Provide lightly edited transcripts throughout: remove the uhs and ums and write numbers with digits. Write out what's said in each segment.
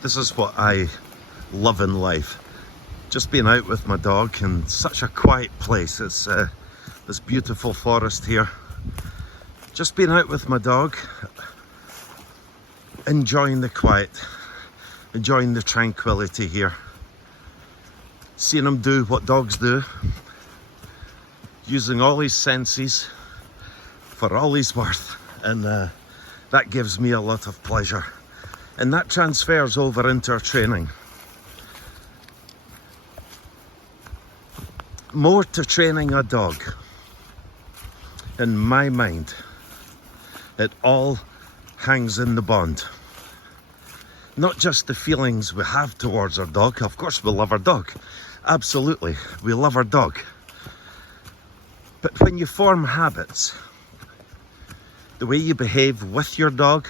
This is what I love in life. Just being out with my dog in such a quiet place. It's this beautiful forest here. Just being out with my dog, enjoying the quiet, enjoying the tranquility here. Seeing him do what dogs do, using all his senses for all he's worth, and that gives me a lot of pleasure. And that transfers over into our training. More to training a dog. In my mind, it all hangs in the bond. Not just the feelings we have towards our dog. Of course we love our dog. Absolutely, we love our dog. But when you form habits, the way you behave with your dog,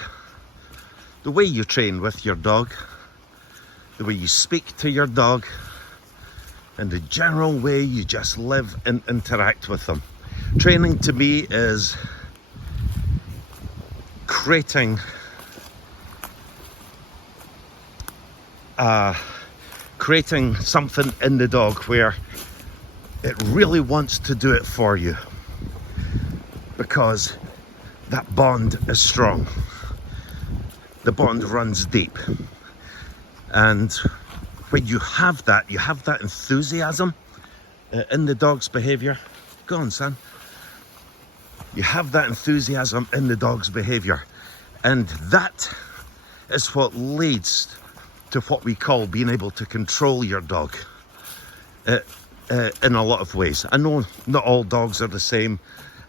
the way you train with your dog, the way you speak to your dog, and the general way you just live and interact with them. Training to me is creating something in the dog where it really wants to do it for you, because that bond is strong. The bond runs deep, and when you have that enthusiasm in the dog's behavior. Go on, son. You have that enthusiasm in the dog's behavior, and that is what leads to what we call being able to control your dog in a lot of ways. I know not all dogs are the same.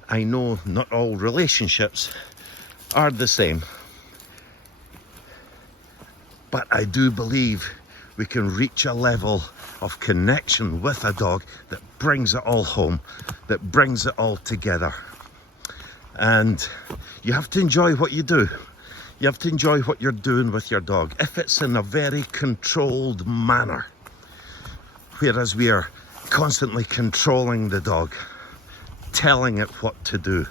I know not all relationships are the same. But I do believe we can reach a level of connection with a dog that brings it all home, that brings it all together. And you have to enjoy what you do. You have to enjoy what you're doing with your dog. If it's in a very controlled manner, whereas we are constantly controlling the dog, telling it what to do,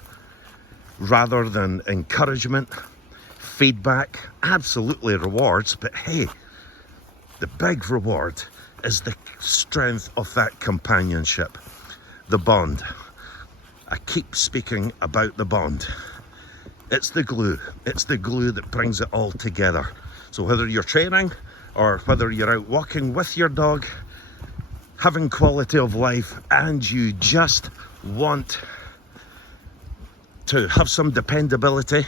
rather than encouragement, feedback, absolutely rewards, but hey, the big reward is the strength of that companionship, the bond. I keep speaking about the bond. It's the glue. It's the glue that brings it all together. So whether you're training or whether you're out walking with your dog, having quality of life, and you just want to have some dependability,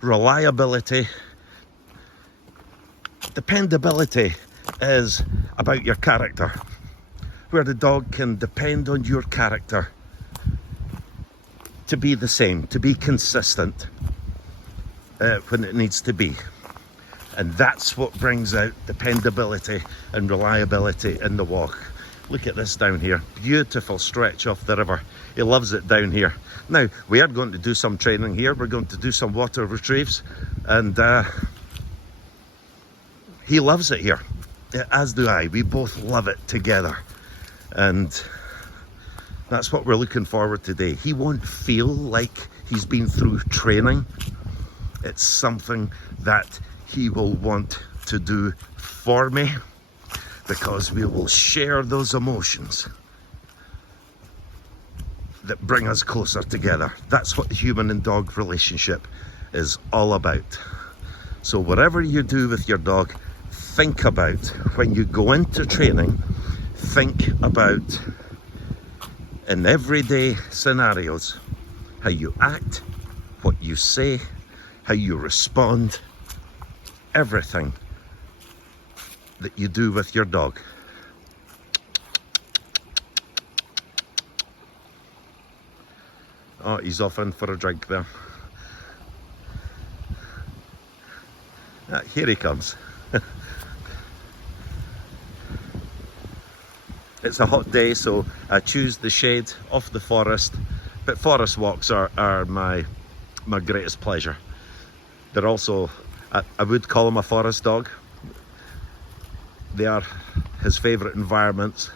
reliability. Dependability is about your character, where the dog can depend on your character to be the same, to be consistent when it needs to be. And that's what brings out dependability and reliability in the walk. Look at this down here, beautiful stretch off the river. He loves it down here. Now, we are going to do some training here. We're going to do some water retrieves, and he loves it here, as do I. We both love it together, and that's what we're looking forward to today. He won't feel like he's been through training. It's something that he will want to do for me, because we will share those emotions that bring us closer together. That's what the human and dog relationship is all about. So whatever you do with your dog, think about, when you go into training, think about in everyday scenarios, how you act, what you say, how you respond, everything that you do with your dog. Oh, he's off in for a drink there. Here he comes. It's a hot day, so I choose the shade of the forest, but forest walks are my greatest pleasure. They're also, I would call him a forest dog. They are his favourite environments,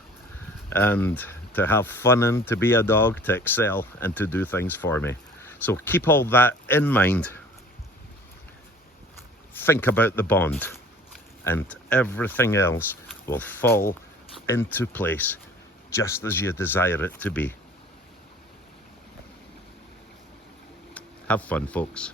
and to have fun in, to be a dog, to excel, and to do things for me. So keep all that in mind. Think about the bond, and everything else will fall into place just as you desire it to be. Have fun, folks.